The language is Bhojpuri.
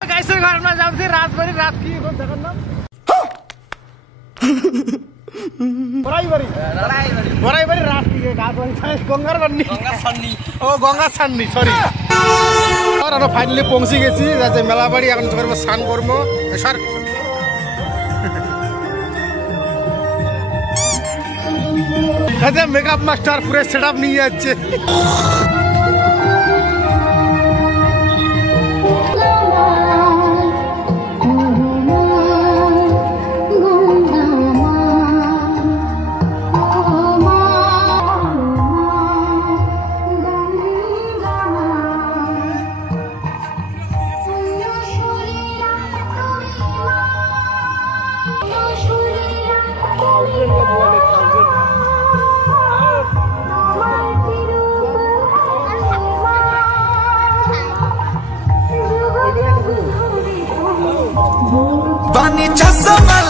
गाइस घरमा जाउँदै राजबरी राज की कोन जगह नाम बराइबरी राज की के घाट भन्छ गंगार भन्नी ओ गंगा छन्नी सरी और আমরা ফাইনালি পৌঁছে গেছি যে মেলাবাড়ি এখন করব স্নান করব স্যার আচ্ছা মেকআপ মাস্টার পুরো সেটআপ নিয়ে যাচ্ছে Bani chasa